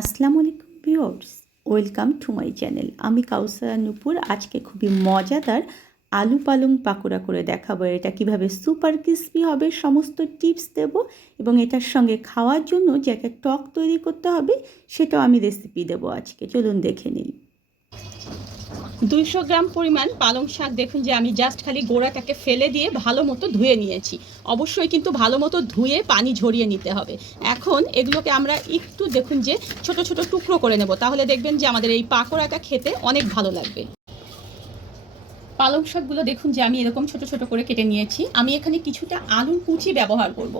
আসসালামু আলাইকুম viewers, welcome to my channel. আমি কাউসার নূপুর। আজকে খুবই মজাদার আলু পালং পাকোড়া করে দেখাবো। এটা কিভাবে সুপার ক্রিস্পি হবে সমস্ত টিপস দেব, এবং এটার সঙ্গে খাওয়ার জন্য যে একটা টক তৈরি করতে হবে সেটাও আমি রেসিপি দেবো আজকে। চলুন দেখে নিই। 200 গ্রাম পরিমাণ পালং শাক দেখুন যে আমি জাস্ট খালি গোড়াটাকে ফেলে দিয়ে ভালো মতো ধুয়ে নিয়েছি। অবশ্যই কিন্তু ভালো মতো ধুয়ে পানি ঝরিয়ে নিতে হবে। এখন এগুলোকে আমরা একটু দেখুন যে ছোট ছোট টুকরো করে নেব, তাহলে দেখবেন যে আমাদের এই পাকোড়াটা খেতে অনেক ভালো লাগবে। পালং শাকগুলো দেখুন যে আমি এরকম ছোট ছোট করে কেটে নিয়েছি। আমি এখানে কিছুটা আলুর কুচি ব্যবহার করব।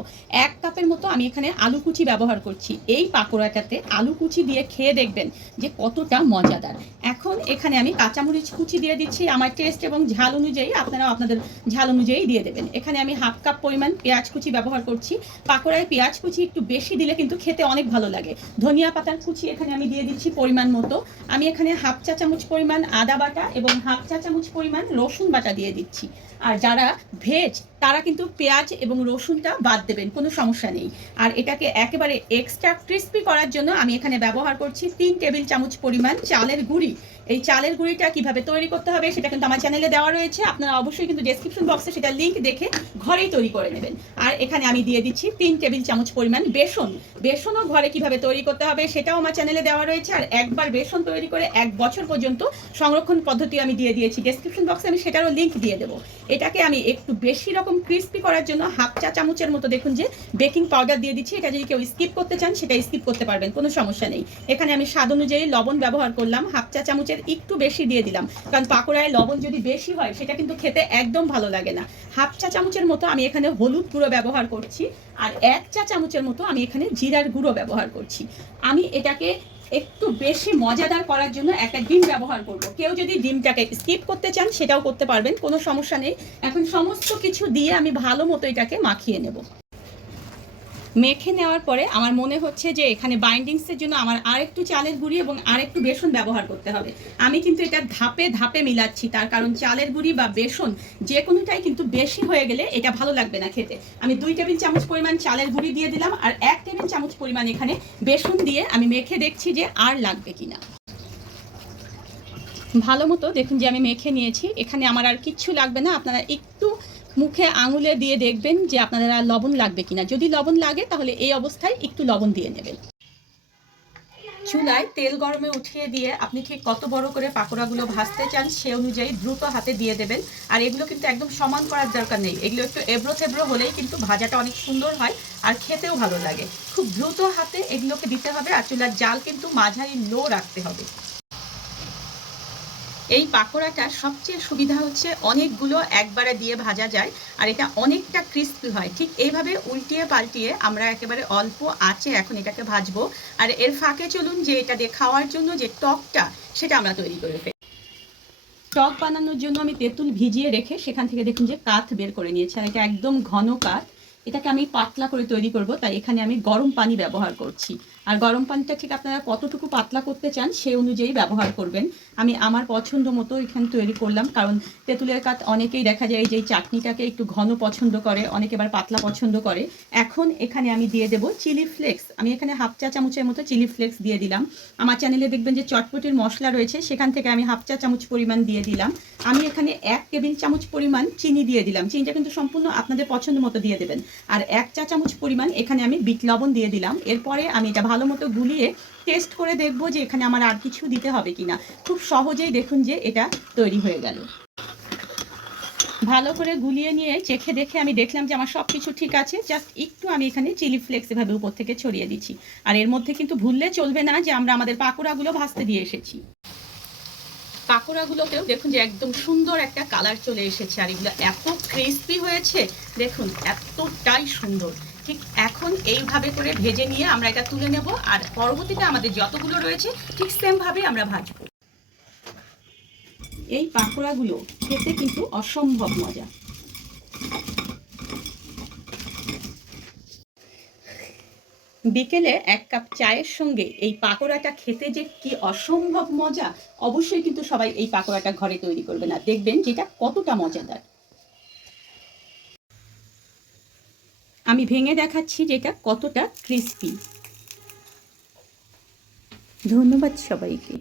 1 কাপের মতো আমি এখানে আলু কুচি ব্যবহার করছি। এই পাকোড়াটাতে আলু কুচি দিয়ে খেয়ে দেখবেন যে কতটা মজাদার। এখন এখানে আমি কাঁচামরিচ কুচি দিয়ে দিচ্ছি। আমার টেস্ট এবং ঝাল অনুযায়ী আপনারাও আপনাদের ঝাল অনুযায়ী দিয়ে দেবেন। এখানে আমি 1/2 কাপ পরিমাণ পেঁয়াজ কুচি ব্যবহার করছি। পাকোড়ায় পেঁয়াজ কুচি একটু বেশি দিলে কিন্তু খেতে অনেক ভালো লাগে। ধনিয়া পাতার কুচি এখানে আমি দিয়ে দিচ্ছি পরিমাণ মতো। আমি এখানে 1/2 চা চামচ পরিমাণ আদা বাটা এবং 1/2 চা চামচ পরিমাণ রসুন বাটা দিয়ে দিচ্ছি। আর যারা ভেজ তারা কিন্তু পেঁয়াজ এবং রসুনটা বাদ দেবেন, কোনো সমস্যা নেই। আর এটাকে একেবারে এক্সট্রা ক্রিস্পি করার জন্য আমি এখানে ব্যবহার করছি 3 টেবিল চামচ পরিমাণ চালের গুঁড়ি। এই চালের গুঁড়িটা কিভাবে তৈরি করতে হবে সেটা কিন্তু আমার চ্যানেলে দেওয়া রয়েছে। আপনারা অবশ্যই কিন্তু ডেসক্রিপশন বক্সে সেটা লিঙ্ক দেখে ঘরেই তৈরি করে নেবেন। আর এখানে আমি দিয়ে দিচ্ছি 3 টেবিল চামচ পরিমাণ বেসন। বেসনও ঘরে কিভাবে তৈরি করতে হবে সেটাও আমার চ্যানেলে দেওয়া রয়েছে। আর একবার বেসন তৈরি করে 1 বছর পর্যন্ত সংরক্ষণ পদ্ধতি আমি দিয়ে দিয়েছি। ডেসক্রিপশন বক্সে আমি সেটারও লিঙ্ক দিয়ে দেবো। এটাকে আমি একটু বেশি রকম ক্রিস্পি করার জন্য 1/2 চা চামচের মতো দেখুন যে বেকিং পাউডার দিয়ে দিচ্ছি। এটা যদি কেউ স্কিপ করতে চান সেটা স্কিপ করতে পারবেন, কোনো সমস্যা নেই। এখানে আমি স্বাদ অনুযায়ী লবণ ব্যবহার করলাম, 1/2 চা চামচের একটু বেশি দিয়ে দিলাম, কারণ পাকোড়ায় লবণ যদি বেশি হয় সেটা কিন্তু খেতে একদম ভালো লাগে না। 1/2 চা চামচের মতো আমি এখানে হলুদ গুঁড়ো ব্যবহার করছি। আর 1 চা চামচের মতো আমি এখানে জিরার গুঁড়ো ব্যবহার করছি। আমি এটাকে একটু বেশি মজাদার করার জন্য একটা ডিম ব্যবহার করব। কেউ যদি ডিমটাকে স্কিপ করতে চান সেটাও করতে পারবেন, কোনো সমস্যা নেই। এখন সমস্ত কিছু দিয়ে আমি ভালো মতো এটাকে মাখিয়ে নেব। মেখে নেওয়ার পরে আমার মনে হচ্ছে যে এখানে বাইন্ডিংসের জন্য আমার আরেকটু চালের গুঁড়ি এবং আরেকটু বেসন ব্যবহার করতে হবে। আমি কিন্তু এটা ধাপে ধাপে মিলাচ্ছি, তার কারণ চালের গুঁড়ি বা বেসন যে কোনোটাই কিন্তু বেশি হয়ে গেলে এটা ভালো লাগবে না খেতে। আমি 2 টেবিল চামচ পরিমাণ চালের গুঁড়ি দিয়ে দিলাম, আর 1 টেবিল চামচ পরিমাণ এখানে বেসন দিয়ে আমি মেখে দেখছি যে আর লাগবে কিনা। ভালো মতো দেখুন যে আমি মেখে নিয়েছি। এখানে আমার আর কিচ্ছু লাগবে না। আপনারা একটু মুখে আঙুলে দিয়ে দেখবেন যে আপনাদের আর লবণ লাগবে কিনা। যদি লবণ লাগে তাহলে এই অবস্থায় একটু লবণ দিয়ে নেবেন। চুলায় তেল গরমে উঠিয়ে দিয়ে আপনি ঠিক কত বড় করে পাকোড়াগুলো ভাজতে চান সে অনুযায়ী দ্রুত হাতে দিয়ে দেবেন। আর এগুলো কিন্তু একদম সমান করার দরকার নেই, এগুলো একটু এবড়ো থেবড়ো হলেই কিন্তু ভাজাটা অনেক সুন্দর হয় আর খেতেও ভালো লাগে। খুব দ্রুত হাতে এগুলোকে দিতে হবে, আর চুলার জাল কিন্তু মাঝারি লো রাখতে হবে। এই পাকোড়াটার সবচেয়ে সুবিধা হচ্ছে অনেকগুলো একবারে দিয়ে ভাজা যায়, আর এটা অনেকটা ক্রিস্পি হয়। ঠিক এইভাবে উল্টিয়ে পাল্টিয়ে আমরা একেবারে অল্প আঁচে এখন এটাকে ভাজবো। আর এর ফাঁকে চলুন যে এটা দিয়ে খাওয়ার জন্য যে টকটা সেটা আমরা তৈরি করে ফেলি। টক বানানোর জন্য আমি তেঁতুল ভিজিয়ে রেখে সেখান থেকে দেখুন যে কাঠ বের করে নিয়েছি, আর এটা একদম ঘন কাঠ। এটাকে আমি পাতলা করে তৈরি করব, তাই এখানে আমি গরম পানি ব্যবহার করছি। আর গরম পানিটা ঠিক আপনারা কতটুকু পাতলা করতে চান সেই অনুযায়ী ব্যবহার করবেন। আমি আমার পছন্দ মতো এখানে তৈরি করলাম, কারণ তেঁতুলের কাঠ অনেকেই দেখা যায় যে চাটনিটাকে একটু ঘন পছন্দ করে, অনেকে আবার পাতলা পছন্দ করে। এখন এখানে আমি দিয়ে দেব চিলি ফ্লেক্স। আমি এখানে 1/2 চা চামচের মতো চিলি ফ্লেক্স দিয়ে দিলাম। আমার চ্যানেলে দেখবেন যে চটপটির মশলা রয়েছে, সেখান থেকে আমি 1/2 চা চামচ পরিমাণ দিয়ে দিলাম। আমি এখানে 1 টেবিল চামচ পরিমাণ চিনি দিয়ে দিলাম। চিনিটা কিন্তু সম্পূর্ণ আপনাদের পছন্দ মতো দিয়ে দেবেন। আর 1 চা চামচ পরিমাণ এখানে আমি বিট লবণ দিয়ে দিলাম। এরপরে আমি এটা ভালো মতো গুলিয়ে টেস্ট করে দেখব যে এখানে আমার আর কিছু দিতে হবে কিনা। খুব সহজেই দেখুন যে এটা তৈরি হয়ে গেল। ভালো করে গুলিয়ে নিয়ে চেখে দেখে আমি দেখলাম যে আমার সব কিছু ঠিক আছে। জাস্ট একটু আমি এখানে চিলি ফ্লেক্স এভাবে উপর থেকে ছড়িয়ে দিচ্ছি। আর এর মধ্যে কিন্তু ভুললে চলবে না যে আমরা আমাদের পাকোড়াগুলো ভাজতে দিয়ে এসেছি। পাকোড়াগুলোতেও দেখুন যে একদম সুন্দর একটা কালার চলে এসেছে, আর এগুলো এত ক্রিস্পি হয়েছে দেখুন, এতটাই সুন্দর। ঠিক এখন এইভাবে করে ভেজে নিয়ে আমরা এটা তুলে নেব, আর পরবর্তীতে আমাদের যতগুলো রয়েছে ঠিক সেমভাবে আমরা ভাজবো। এই পাকোড়াগুলো খেতে কিন্তু অসম্ভব মজা। বিকেলে 1 কাপ চায়ের সঙ্গে এই পাকোড়াটা খেতে যে কি অসম্ভব মজা। অবশ্যই কিন্তু সবাই এই পাকোড়াটা ঘরে তৈরি করবেন, আর দেখবেন যেটা কতটা মজাদার। আমি ভেঙে দেখাচ্ছি যে এটা কতটা ক্রিস্পি। ধন্যবাদ সবাইকে।